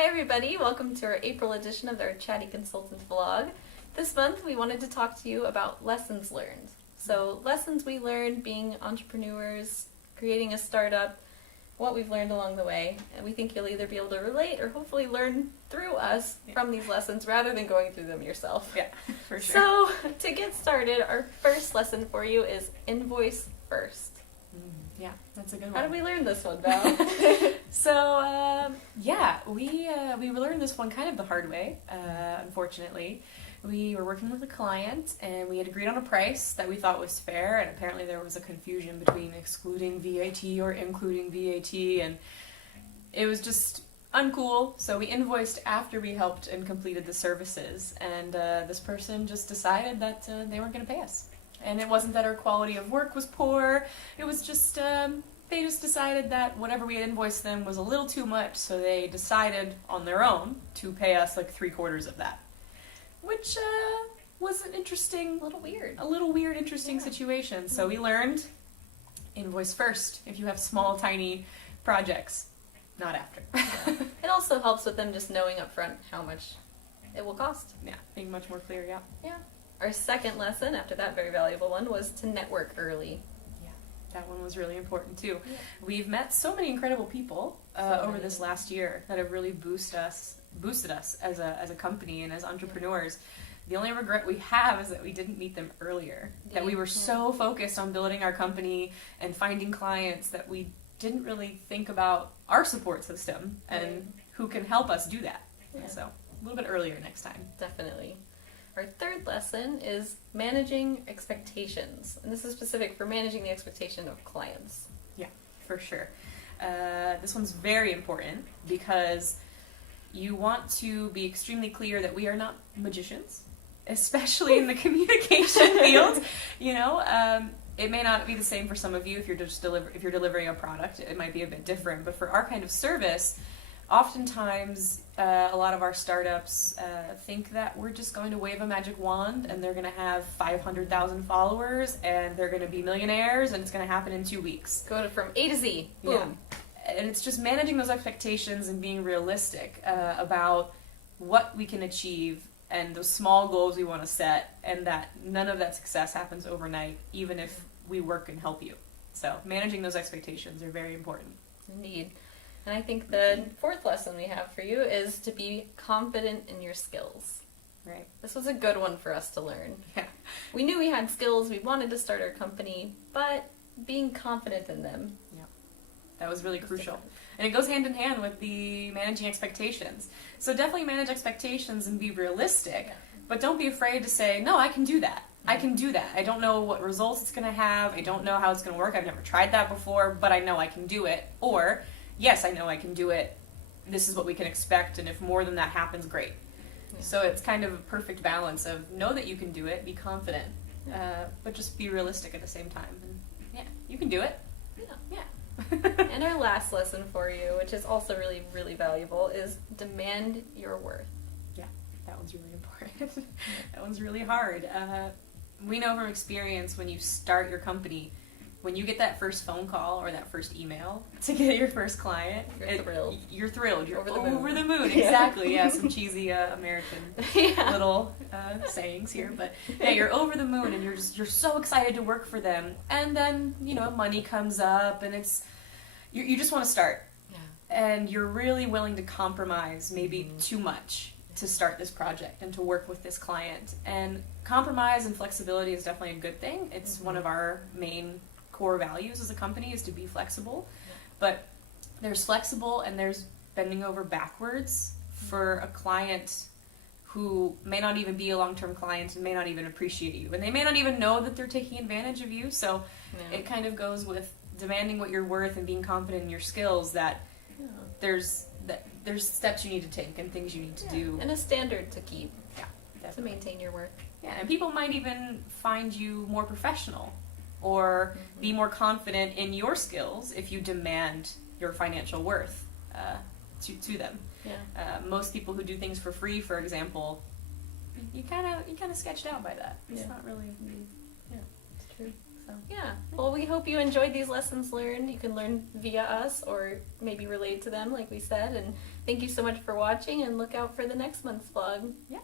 Hi everybody, welcome to our April edition of our Chatty Consultants vlog. This month we wanted to talk to you about lessons learned. So lessons we learned being entrepreneurs, creating a startup, what we've learned along the way. And we think you'll either be able to relate or hopefully learn through us from these lessons rather than going through them yourself. Yeah, for sure. So to get started, our first lesson for you is Invoice First. Yeah, that's a good one. How did we learn this one, Val? So, we learned this one kind of the hard way, unfortunately. We were working with a client, and we had agreed on a price that we thought was fair, and apparently there was a confusion between excluding VAT or including VAT, and it was just uncool, so we invoiced after we helped and completed the services, and this person just decided that they weren't going to pay us. And it wasn't that our quality of work was poor, it was just, they just decided that whatever we had invoiced them was a little too much, so they decided on their own to pay us like 3/4 of that. Which was an interesting, A little weird, interesting situation. So we learned, invoice first if you have small, tiny projects, not after. Yeah. It also helps with them just knowing up front how much it will cost. Yeah, being much more clear, yeah. Yeah. Our second lesson, after that very valuable one, was to network early. Yeah, that one was really important too. Yeah. We've met so many incredible people over this last year that have really boosted us as a company and as entrepreneurs. The only regret we have is that we didn't meet them earlier. That we were so focused on building our company and finding clients that we didn't really think about our support system and who can help us do that. Yeah. So a little bit earlier next time. Definitely. Our third lesson is managing expectations. And this is specific for managing the expectation of clients. Yeah, for sure. This one's very important because you want to be extremely clear that we are not magicians, especially in the communication field. You know, it may not be the same for some of you if you're delivering a product. It might be a bit different, but for our kind of service, oftentimes a lot of our startups think that we're just going to wave a magic wand and they're going to have 500,000 followers and they're going to be millionaires and it's going to happen in 2 weeks. Go from A to Z. Boom. Yeah. And it's just managing those expectations and being realistic about what we can achieve and those small goals we want to set, and that none of that success happens overnight, even if we work and help you. So managing those expectations are very important. Indeed. And I think the fourth lesson we have for you is to be confident in your skills. Right. This was a good one for us to learn. Yeah. We knew we had skills, we wanted to start our company, but being confident in them. Yeah. That was really crucial. And it goes hand in hand with the managing expectations. So definitely manage expectations and be realistic, but don't be afraid to say, no, I can do that. I can do that. I don't know what results it's going to have. I don't know how it's going to work. I've never tried that before, but I know I can do it. Or, yes, I know I can do it. This is what we can expect, and if more than that happens, great. Yeah. So it's kind of a perfect balance of know that you can do it, be confident, but just be realistic at the same time. And yeah, you can do it. Yeah. And our last lesson for you, which is also really, really valuable, is demand your worth. Yeah, that one's really important. That one's really hard. We know from experience when you start your company, when you get that first phone call or that first email to get your first client, You're thrilled. You're over the moon. Exactly. Yeah, some cheesy American little sayings here, but yeah, you're over the moon and you're so excited to work for them. And then money comes up and you just want to start. Yeah. And you're really willing to compromise, maybe too much, to start this project and to work with this client. And compromise and flexibility is definitely a good thing. It's one of our main core values as a company is to be flexible, but there's flexible and there's bending over backwards for a client who may not even be a long-term client and may not even appreciate you, and they may not even know that they're taking advantage of you. So it kind of goes with demanding what you're worth and being confident in your skills, that there's steps you need to take and things you need to do, and a standard to keep. Yeah, definitely. To maintain your worth. Yeah, and people might even find you more professional or be more confident in your skills if you demand your financial worth to them. Yeah. Most people who do things for free, for example, you kind of sketched out by that. It's not really. It's true. So Yeah. Well, we hope you enjoyed these lessons learned. You can learn via us or maybe relate to them, like we said. And thank you so much for watching, and look out for the next month's vlog. yeah.